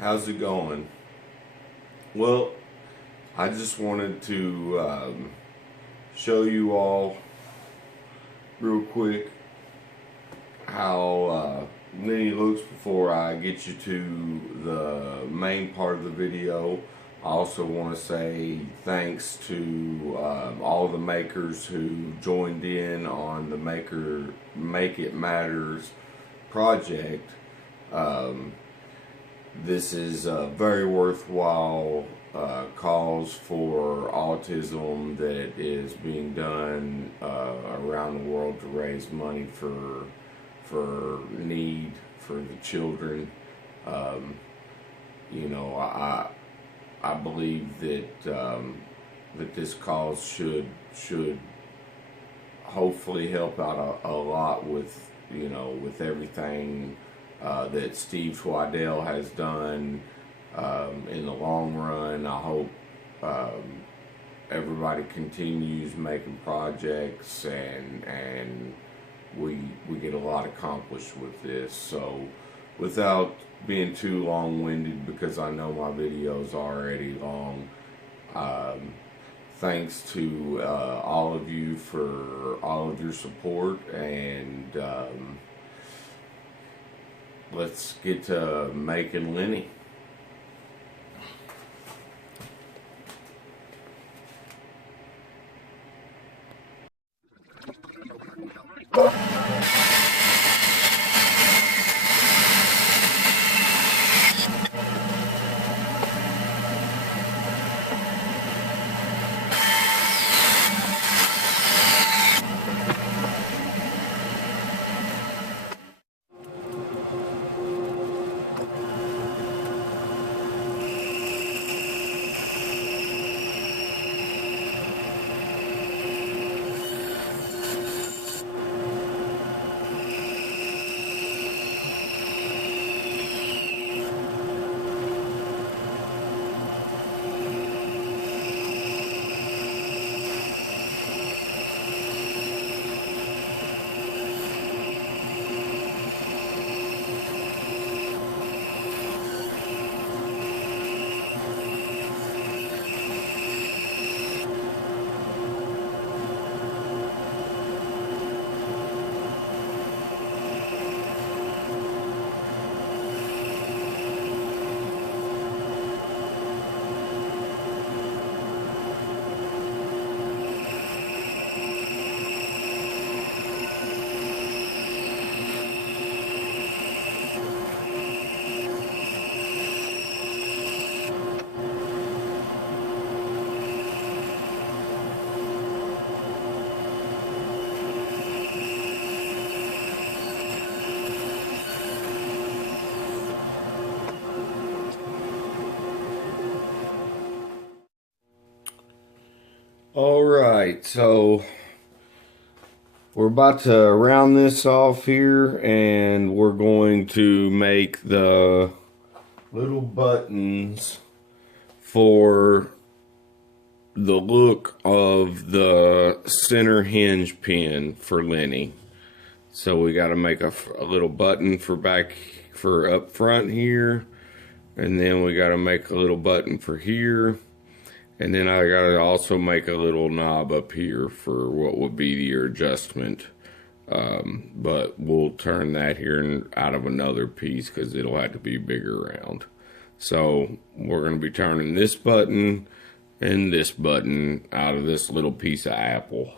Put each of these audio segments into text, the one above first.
How's it going? Well, I just wanted to show you all real quick how Lenny looks before I get you to the main part of the video. I also want to say thanks to all the makers who joined in on the Make It Matters project. This is a very worthwhile cause for autism that is being done around the world to raise money for need for the children. I believe that that this cause should hopefully help out a lot with with everything that Steve Waddell has done in the long run. I hope everybody continues making projects and we get a lot accomplished with this. So without being too long-winded, because I know my videos are already long, thanks to all of you for all of your support, and let's get to making Lenny. Alright, so we're about to round this off here, and we're going to make the little buttons for the look of the center hinge pin for Lenny. So we got to make a little button for up front here, and then we got to make a little button for here. And then I gotta also make a little knob up here for what would be your adjustment. But we'll turn that here out of another piece because it'll have to be bigger round. So we're gonna be turning this button and this button out of this little piece of apple.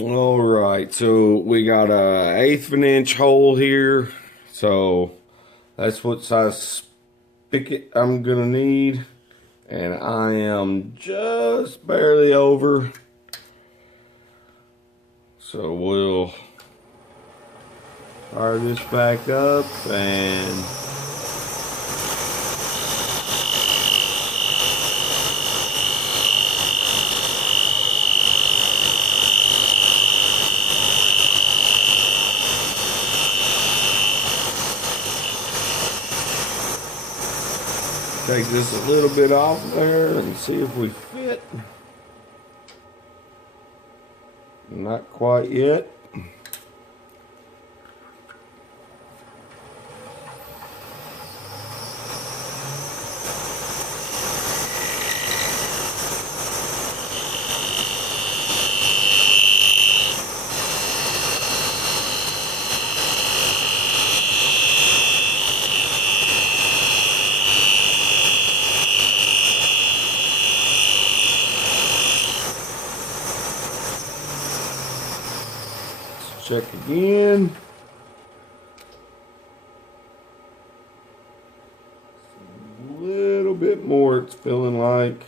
All right, so we got a 1/8 of an inch hole here. So that's what size spigot I'm gonna need. And I am just barely over. So we'll fire this back up and take this a little bit off there and see if we fit. Not quite yet. Check again. A little bit more, it's feeling like.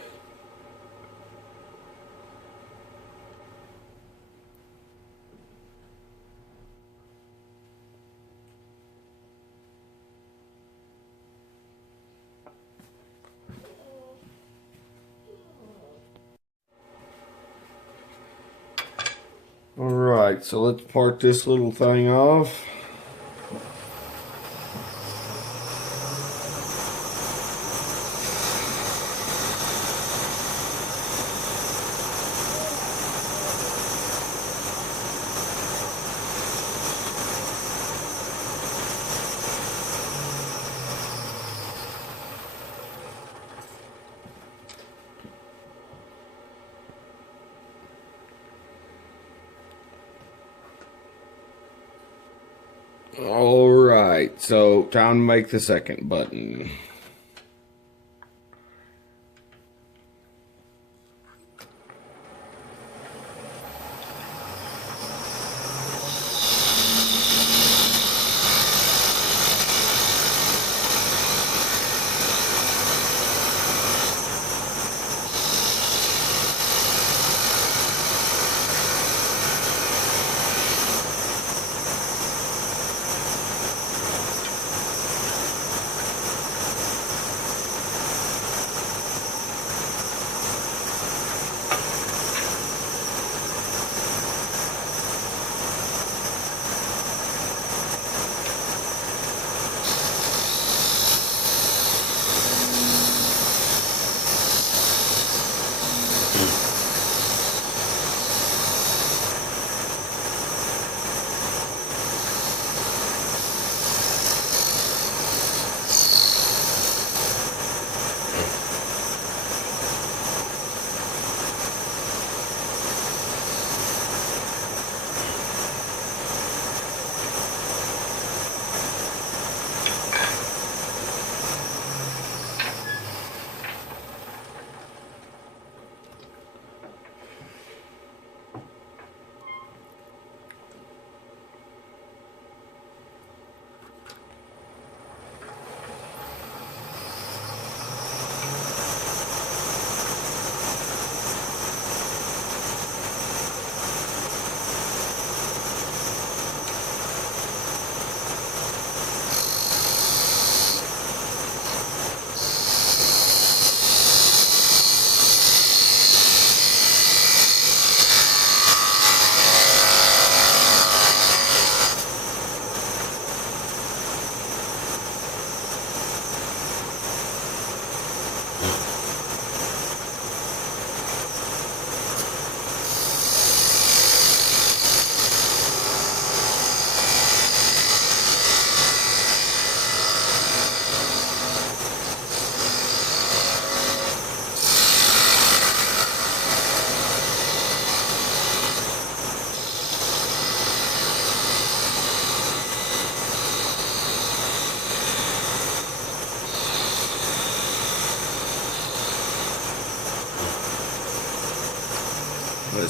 All right, so let's part this little thing off. All right, so time to make the second button.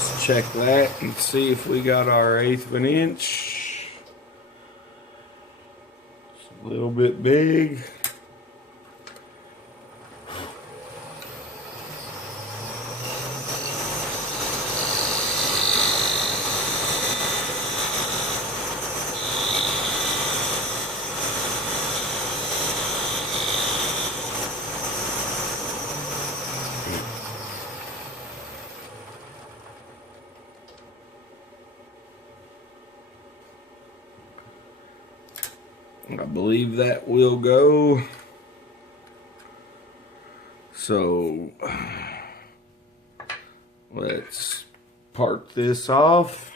let's check that and see if we got our 1/8 of an inch. It's a little bit big. I believe that will go. So let's part this off.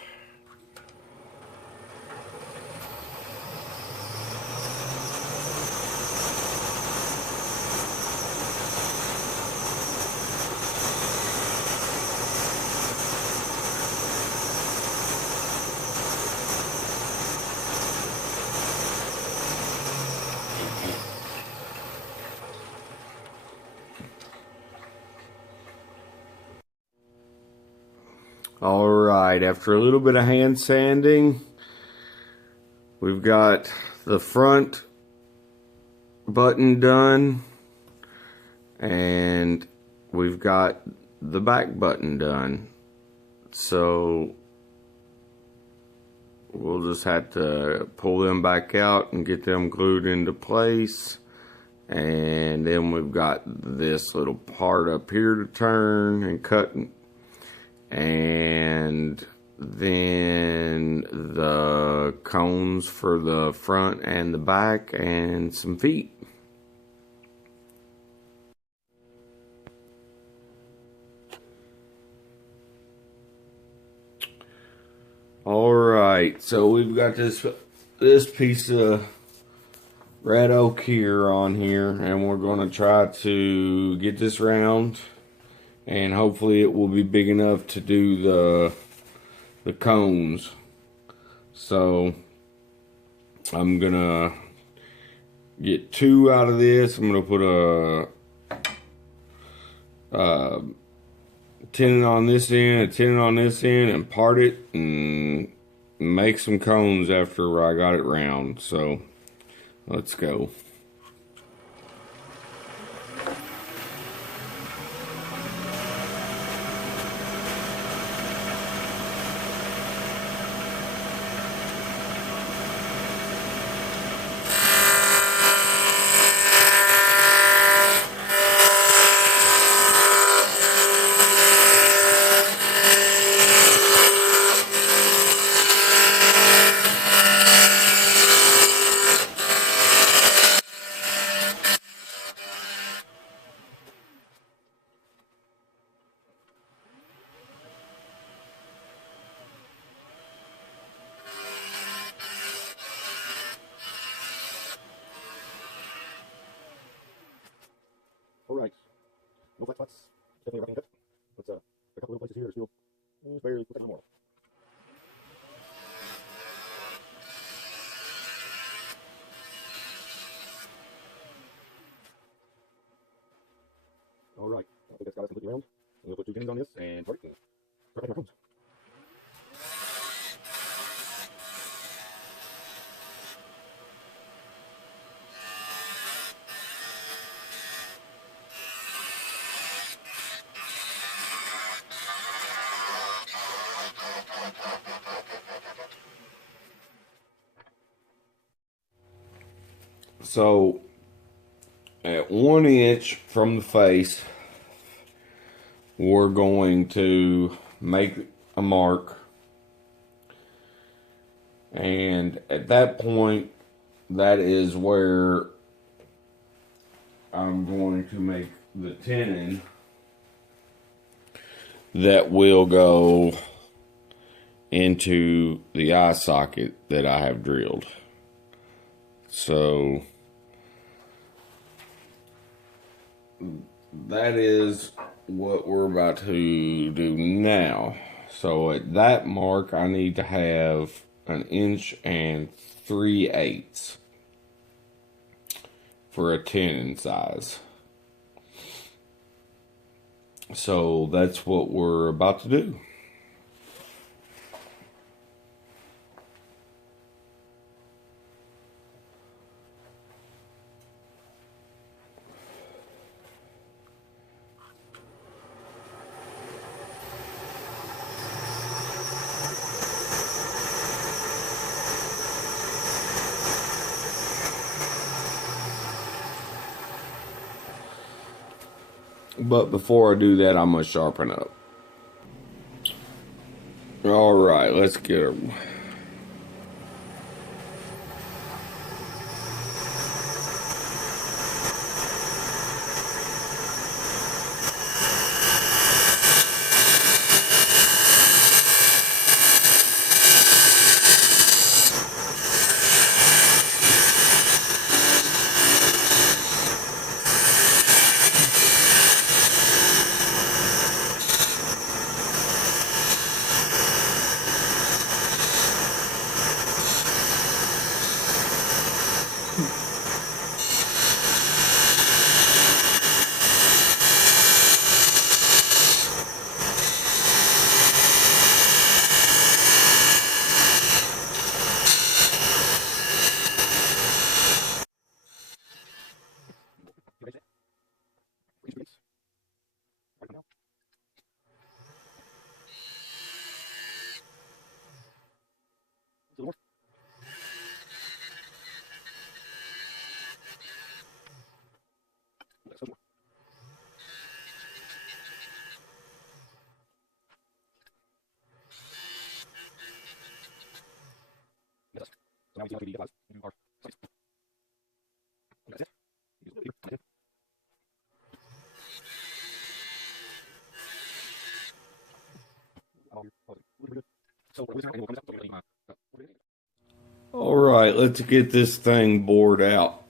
All right, after a little bit of hand sanding, we've got the front button done and we've got the back button done. So we'll just have to pull them back out and get them glued into place. And then we've got this little part up here to turn and cut, and then the cones for the front and the back and some feet. All right, so we've got this piece of red oak here on here, and we're going to try to get this round, and hopefully it will be big enough to do the cones. So I'm gonna get 2 out of this. I'm gonna put a tenon on this end, a tenon on this end, and part it and make some cones after I got it round. So let's go. All right, no flat spots, definitely a rough cut, but a couple little places here are still barely looks like no more. All right, I think that's got us completely round. We'll put 2 pins on this and part it and start making our cones. So at 1 inch from the face, we're going to make a mark, and at that point, that is where I'm going to make the tenon that will go into the eye socket that I have drilled. So that is what we're about to do now. So at that mark, I need to have 1 3/8 inches for a tenon size. So that's what we're about to do. But before I do that, I'm going to sharpen up. All right, let's get her. All right, let's get this thing bored out.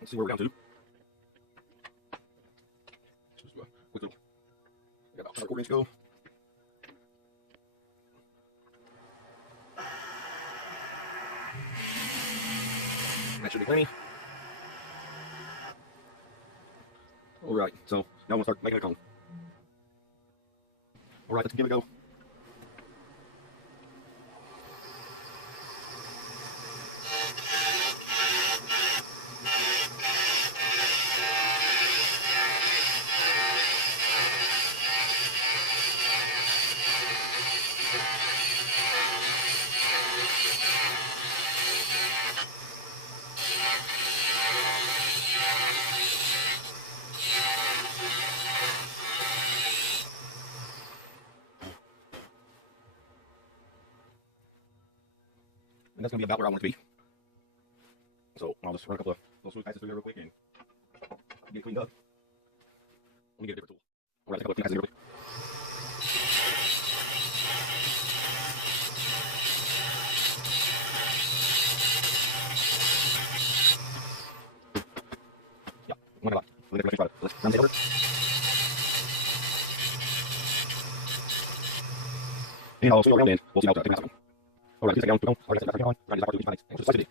Let's see where we're down to. Just a quick little, got about 1/4 inch go. That should be plenty. All right, so now I'm gonna start making a cone. All right, let's give it a go. And that's gonna be about where I want it to be. So I'll just run a couple of little smooth passes through there real quick and get it cleaned up. Let me get a different tool. All right, take a couple of clean passes here real quick. Yeah, one about. Let's run it over. And I'll swing around and we'll see how it's going. All right, take it down, all right, take it down, right, to each side. Just like it.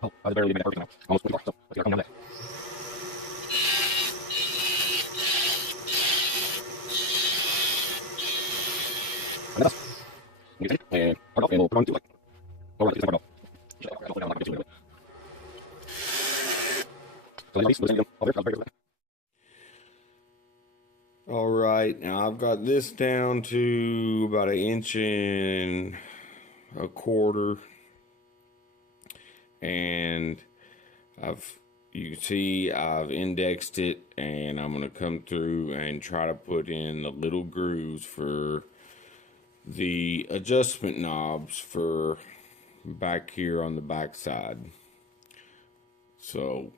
Oh, I was barely made that first now. Almost 24, so let's get our down there. And that's us. We take it and part off and we'll put on 2 light. All right, let's part off. I'll put down like 2 anyway. So these we'll send them all there. That was very good. All right, now I've got this down to about 1.25 inches, and you can see I've indexed it, and I'm gonna come through and try to put in the little grooves for the adjustment knobs for back here on the back side. So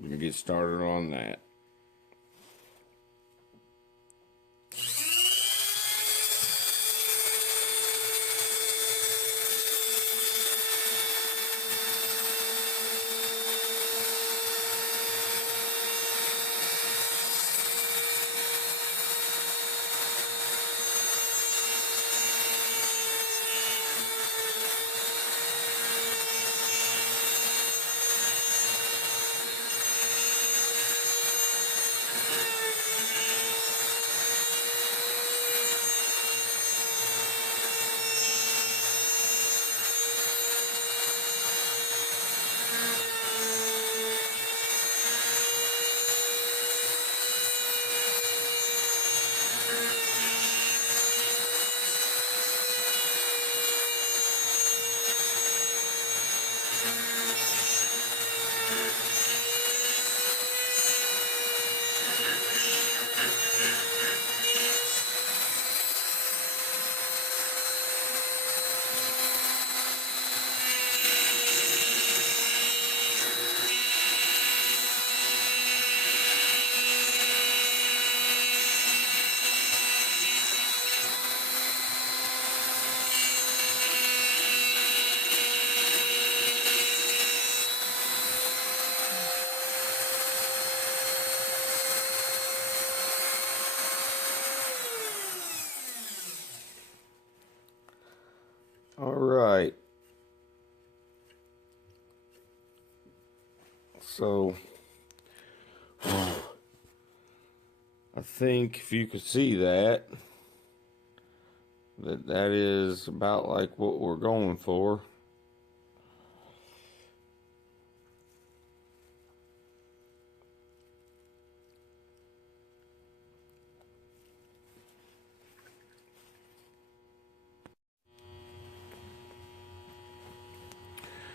we're gonna get started on that. So I think if you could see that is about like what we're going for.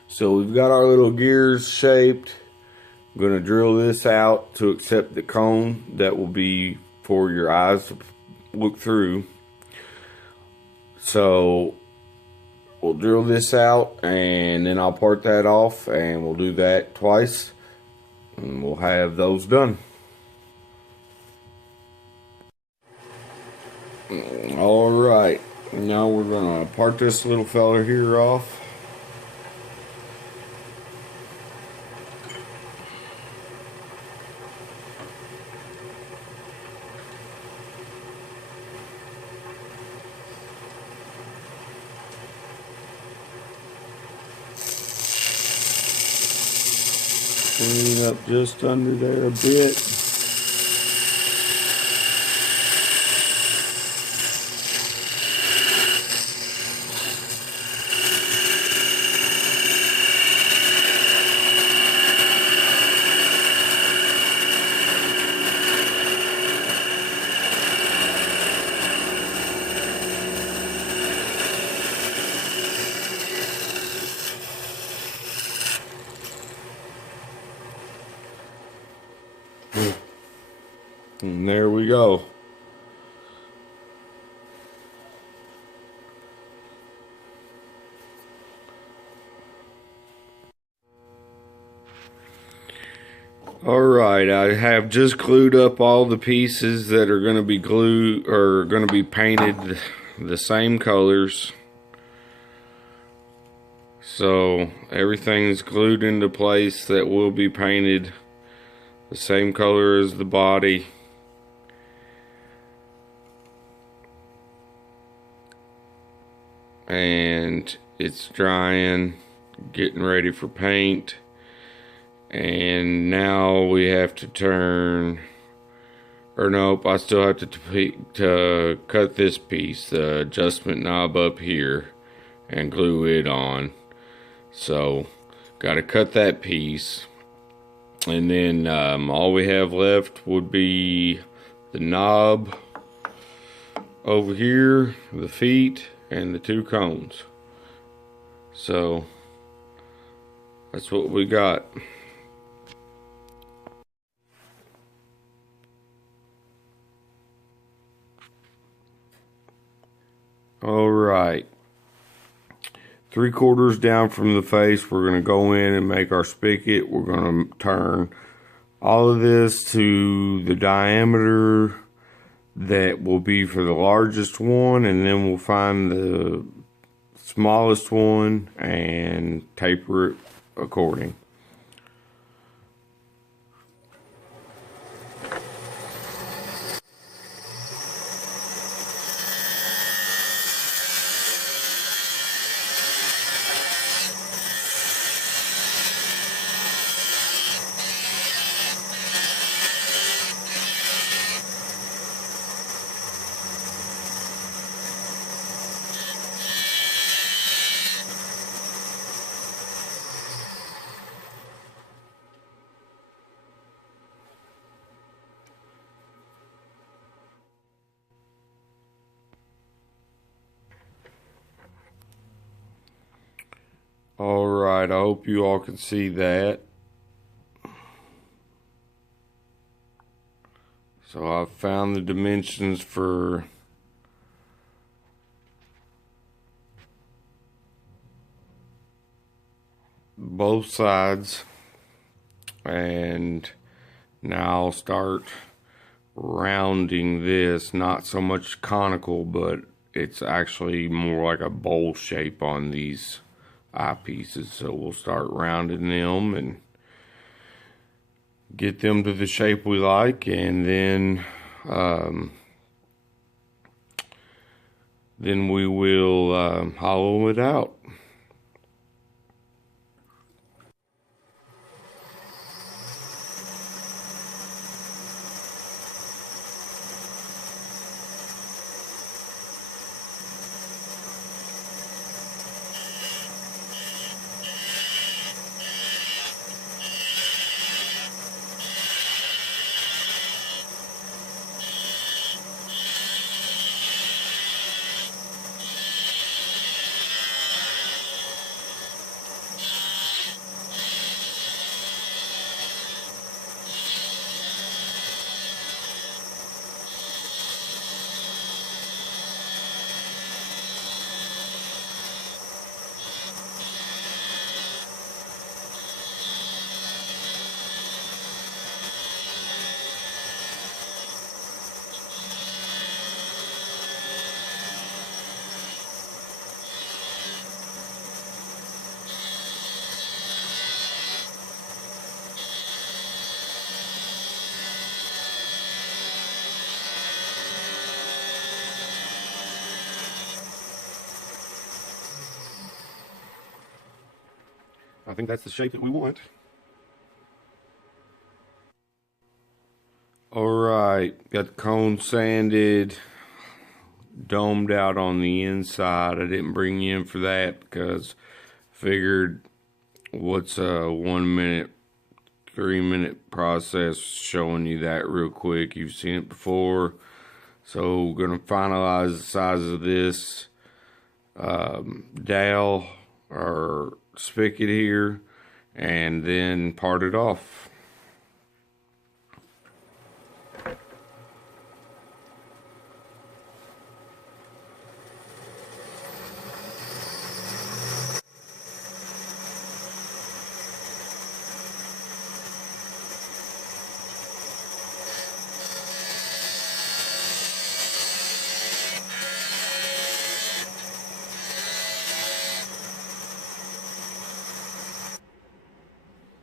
So we've got our little gears shaped. I'm going to drill this out to accept the cone that will be for your eyes to look through. So we'll drill this out and then I'll part that off, and we'll do that twice and we'll have those done. Alright, now we're going to part this little fella here off. Clean up just under there a bit. And there we go. Alright, I have just glued up all the pieces that are going to be glued or going to be painted the same colors. So everything's glued into place that will be painted the same color as the body. And it's drying, getting ready for paint. And now we have to turn, or nope, I still have to cut this piece, the adjustment knob up here, and glue it on. So got to cut that piece, and then all we have left would be the knob over here, the feet, and the two cones. So that's what we got. All right, 3/4 down from the face, we're going to go in and make our spigot. We're going to turn all of this to the diameter that will be for the largest one, and then we'll find the smallest one and taper it according. Alright, I hope you all can see that. So I've found the dimensions for both sides, and now I'll start rounding this, not so much conical, but it's actually more like a bowl shape on these eyepieces. So we'll start rounding them and get them to the shape we like, and then we will hollow it out. think that's the shape that we want. Alright, got the cone sanded, domed out on the inside. I didn't bring you in for that because figured what's a 1 minute, 3 minute process, showing you that real quick. You've seen it before. So we're gonna finalize the size of this dowel or spigot here and then part it off.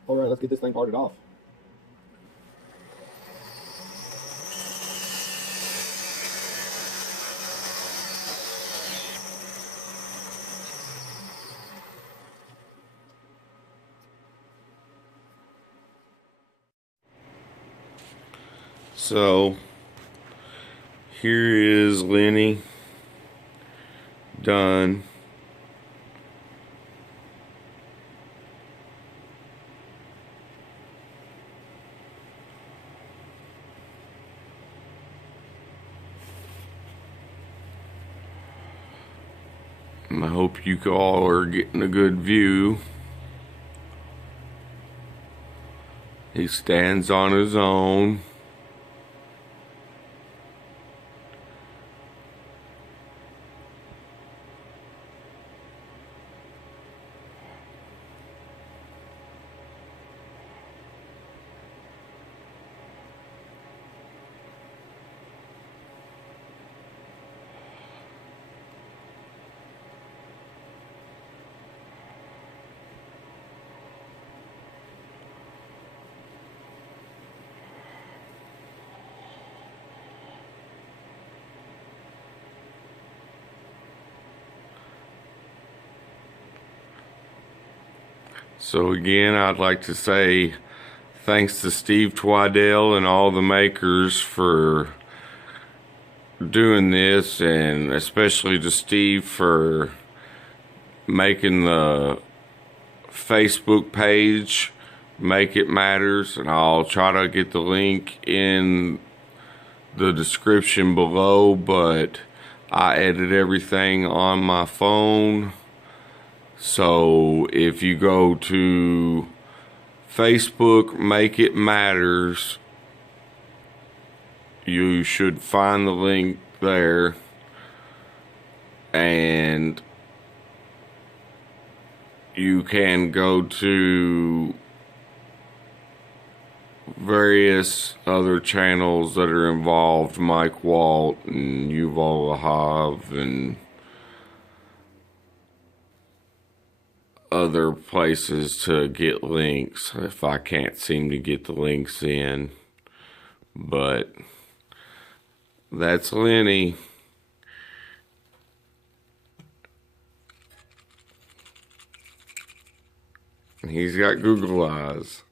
All right, let's get this thing parted off. So here is Lenny done. I hope you all are getting a good view. He stands on his own. So again, I'd like to say thanks to Steve Twaddell and all the makers for doing this, and especially to Steve for making the Facebook page Make It Matters, and I'll try to get the link in the description below, but I edit everything on my phone. So if you go to Facebook Make It Matters, you should find the link there, and you can go to various other channels that are involved, Mike Walt and Yuval Lahav and other places to get links if I can't seem to get the links in. But that's Lenny. He's got Google eyes.